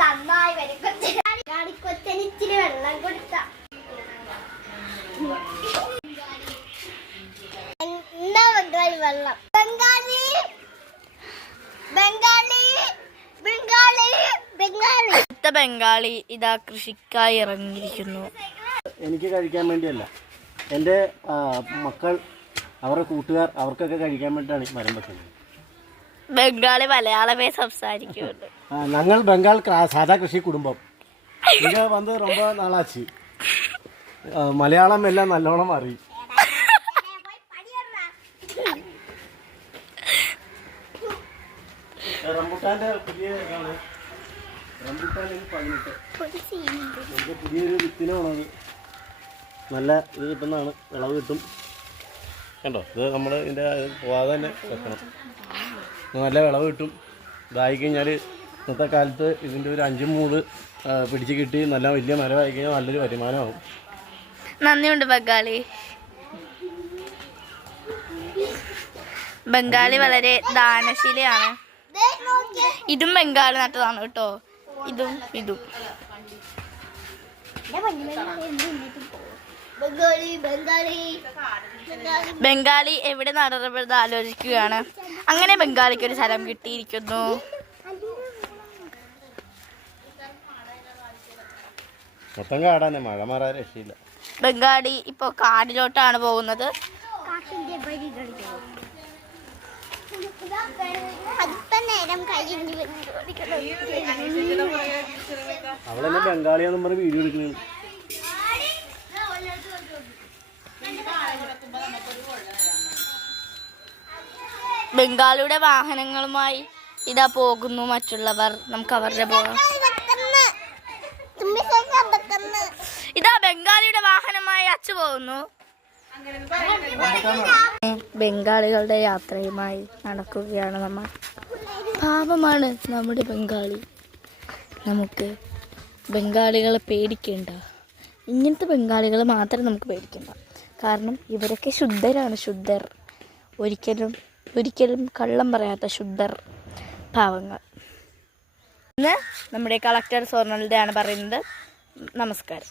നന്നായി കൊച്ചന് ഇച്ചിരി വെള്ളം കൊടുത്ത ബംഗാളി വെള്ളം ബംഗാളി ബംഗാളി ബംഗാളി ബംഗാളി ബംഗാളി ഇതാ കൃഷിക്കായി ഇറങ്ങിയിരിക്കുന്നു. എനിക്ക് കഴിക്കാൻ വേണ്ടിയല്ല, എൻ്റെ മക്കൾ അവരുടെ കൂട്ടുകാർ അവർക്കൊക്കെ കഴിക്കാൻ വേണ്ടിയിട്ടാണ് ഈ മരം വെക്കുന്നത്. ബംഗാളി മലയാളമേ സംസാരിക്കുന്നുണ്ട്. ഞങ്ങൾ ബംഗാൾ സാധാ കൃഷി കുടുംബം. ഇത് വന്ന് ரொம்ப നാളാச்சு. മലയാളം എല്ലാം നല്ലോണം അറിയും. റംബുട്ടാൻ്റെ പുതിയ ഇതാണ്. റംബുട്ടാൻ 18 പുതിയൊരു വിത്തിനാണത്. നല്ല ഇത് കിട്ടുന്നതാണ്, വിളവ് കിട്ടും. കണ്ടോ, ഇത് നമ്മൾ ഇതിൻ്റെ പോവാതെ തന്നെ വെക്കണം. നല്ല വിളവ് കിട്ടും. ഇതായി കഴിഞ്ഞാൽ ഇന്നത്തെ കാലത്ത് ഇതിൻ്റെ ഒരു 5 മൂട് പിടിച്ച് കിട്ടി നല്ല വലിയ മരമായി കഴിഞ്ഞാൽ നല്ലൊരു വരുമാനമാകും. നന്ദിയുണ്ട് ബംഗാളി. ബംഗാളി വളരെ ദാനശീലയാണ്. ഇതും ബംഗാളി നട്ടതാണ് കേട്ടോ. ഇതും ബംഗാളി എവിടെ നടന്നത് ആലോചിക്കുകയാണ്. അങ്ങനെ ബംഗാളിക്ക് ഒരു സ്ഥലം കിട്ടിയിരിക്കുന്നു. മൊത്തം കാടാണ്, മഴ മാറാൻ രക്ഷയില്ല. ബംഗാളി ഇപ്പൊ കാടിലോട്ടാണ് പോകുന്നത്. അവളെന്നെ ബംഗാളിയാന്ന് പറഞ്ഞ് വീഡിയോ എടുക്കുന്നു. ബംഗാളിയുടെ വാഹനങ്ങളുമായി ഇതാ പോകുന്നു മറ്റുള്ളവർ. നമുക്ക് അവരുടെ പോകാം. ഇതാ ബംഗാളിയുടെ വാഹനമായി അച്ചു പോകുന്നു. ബംഗാളികളുടെ യാത്രയുമായി നടക്കുകയാണ് നമ്മൾ. പാപമാണ് നമ്മുടെ ബംഗാളി. നമുക്ക് ബംഗാളികളെ പേടിക്കേണ്ട. ഇങ്ങനത്തെ ബംഗാളികൾ മാത്രം നമുക്ക് പേടിക്കേണ്ട. കാരണം ഇവരൊക്കെ ശുദ്ധരാണ്, ശുദ്ധർ. ഒരിക്കലും കള്ളം പറയാത്ത ശുദ്ധർ പാവങ്ങൾ. ഇന്ന് നമ്മുടെ കളക്ടർ സോർണലിൻ്റെ ആണ് പറയുന്നത്. നമസ്കാരം.